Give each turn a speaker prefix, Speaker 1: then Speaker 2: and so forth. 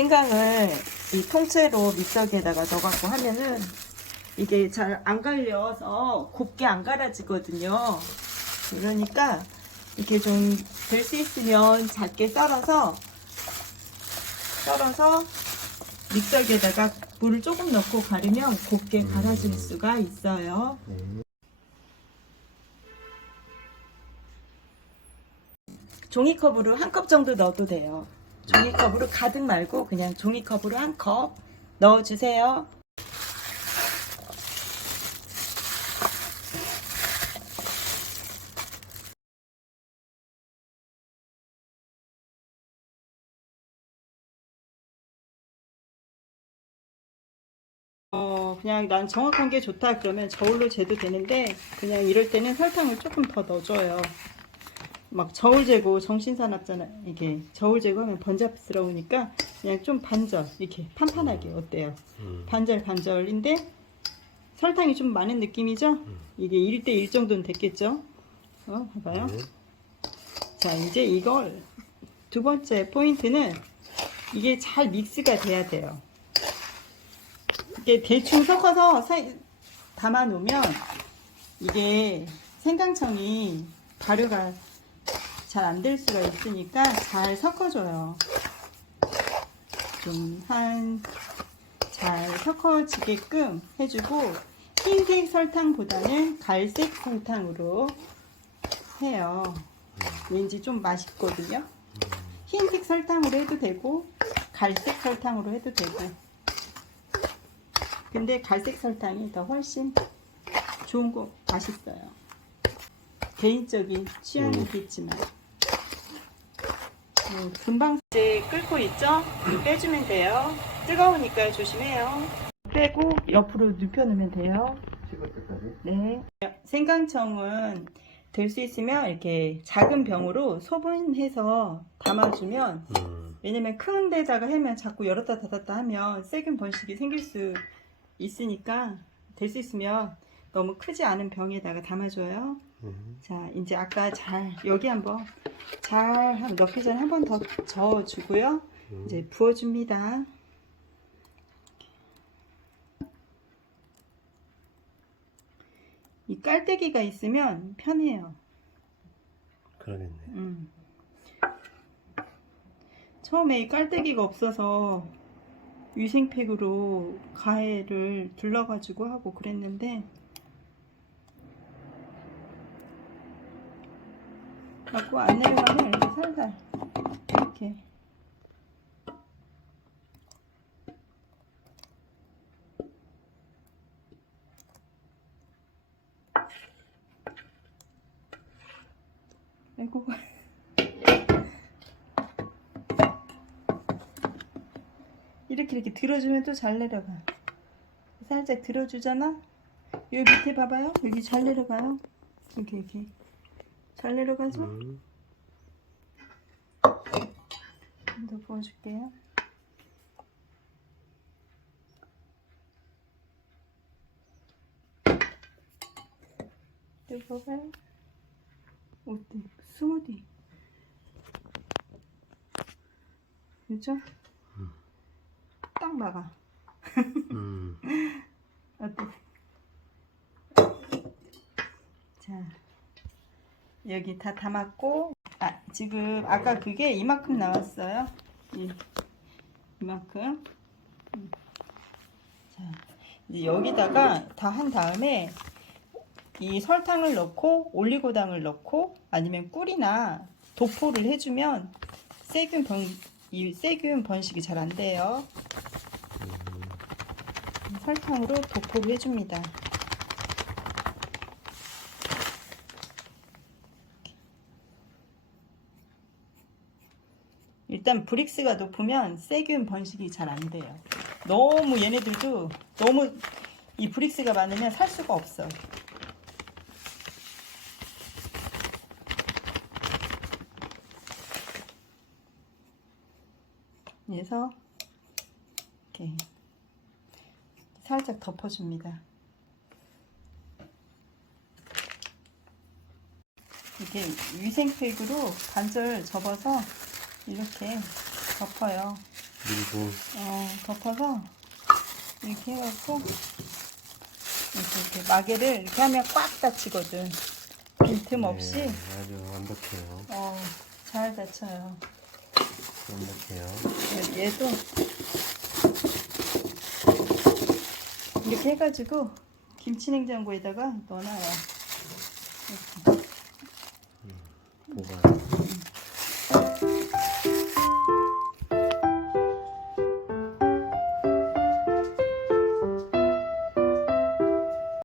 Speaker 1: 생강을 이 통째로 믹서기에다가 넣어갖고 하면은 이게 잘 안 갈려서 곱게 안 갈아지거든요. 그러니까 이렇게 좀 될 수 있으면 작게 썰어서 썰어서 믹서기에다가 물을 조금 넣고 가르면 곱게 갈아질 수가 있어요. 종이컵으로 한 컵 정도 넣어도 돼요. 종이컵으로 가득 말고 그냥 종이컵으로 한 컵 넣어주세요. 어, 그냥 난 정확한 게 좋다 그러면 저울로 재도 되는데 그냥 이럴 때는 설탕을 조금 더 넣어줘요. 막 저울 재고 정신사납잖아. 이게 저울 재고 하면 번잡스러우니까 그냥 좀 반절 이렇게 판판하게 어때요? 반절 반절인데 설탕이 좀 많은 느낌이죠? 이게 1대1 정도는 됐겠죠? 어, 봐봐요. 자, 이제 이걸 두 번째 포인트는 이게 잘 믹스가 돼야 돼요. 이게 대충 섞어서 사- 담아 놓으면 이게 생강청이 발효가 잘 안 될 수가 있으니까 잘 섞어줘요. 좀 한 잘 섞어지게끔 해주고 흰색 설탕보다는 갈색 설탕으로 해요. 왠지 좀 맛있거든요. 흰색 설탕으로 해도 되고 갈색 설탕으로 해도 되고 근데 갈색 설탕이 더 훨씬 좋은 거 맛있어요. 개인적인 취향이겠지만 음, 금방 이제 끓고 있죠? 빼주면 돼요. 뜨거우니까 조심해요. 빼고 옆으로 눕혀놓으면 돼요.
Speaker 2: 식을 때까지.
Speaker 1: 네. 생강청은 될 수 있으면 이렇게 작은 병으로 소분해서 담아주면
Speaker 2: 음.
Speaker 1: 왜냐면 큰 데다가 하면 자꾸 열었다 닫았다 하면 세균 번식이 생길 수 있으니까 될 수 있으면 너무 크지 않은 병에다가 담아줘요.
Speaker 2: 음.
Speaker 1: 자, 이제 아까 잘 여기 한번 잘 한- 넣기 전에 한 번 더 저어주고요.
Speaker 2: 음.
Speaker 1: 이제 부어줍니다. 이 깔때기가 있으면 편해요.
Speaker 2: 그러겠네.
Speaker 1: 음. 처음에 이 깔때기가 없어서 위생팩으로 가해를 둘러가지고 하고 그랬는데 갖고 안 내려가면 이렇게 살살 이렇게 아이고 이렇게 이렇게 들어주면 또 잘 내려가. 살짝 들어주잖아. 여기 밑에 봐봐요. 여기 잘 내려가요. 이렇게 이렇게 잘 내려가죠.
Speaker 2: 음.
Speaker 1: 좀더 부어줄게요. 여기 봐봐요. 어때? 스무디. 그죠? 딱 막아.
Speaker 2: 음.
Speaker 1: 어때? 자, 여기 다 담았고, 아, 지금 아까 그게 이만큼 나왔어요. 이, 이만큼. 음. 자, 이제 여기다가 다 한 다음에 이 설탕을 넣고 올리고당을 넣고 아니면 꿀이나 도포를 해주면 세균 번, 이 세균 번식이 잘 안 돼요. 설탕으로 도포를 해줍니다. 일단 브릭스가 높으면 세균 번식이 잘 안 돼요. 너무 얘네들도 너무 이 브릭스가 많으면 살 수가 없어. 그래서 이렇게 살짝 덮어줍니다. 이렇게 위생팩으로 반절 접어서 이렇게 덮어요.
Speaker 2: 밀고
Speaker 1: 어, 덮어서 이렇게 해갖고 이렇게, 이렇게 마개를 이렇게 하면 꽉 닫히거든. 빈틈 없이
Speaker 2: 네, 아주 완벽해요.
Speaker 1: 어, 잘 닫혀요.
Speaker 2: 완벽해요.
Speaker 1: 얘도 이렇게 해가지고 김치 냉장고에다가 넣어놔요.
Speaker 2: 보관.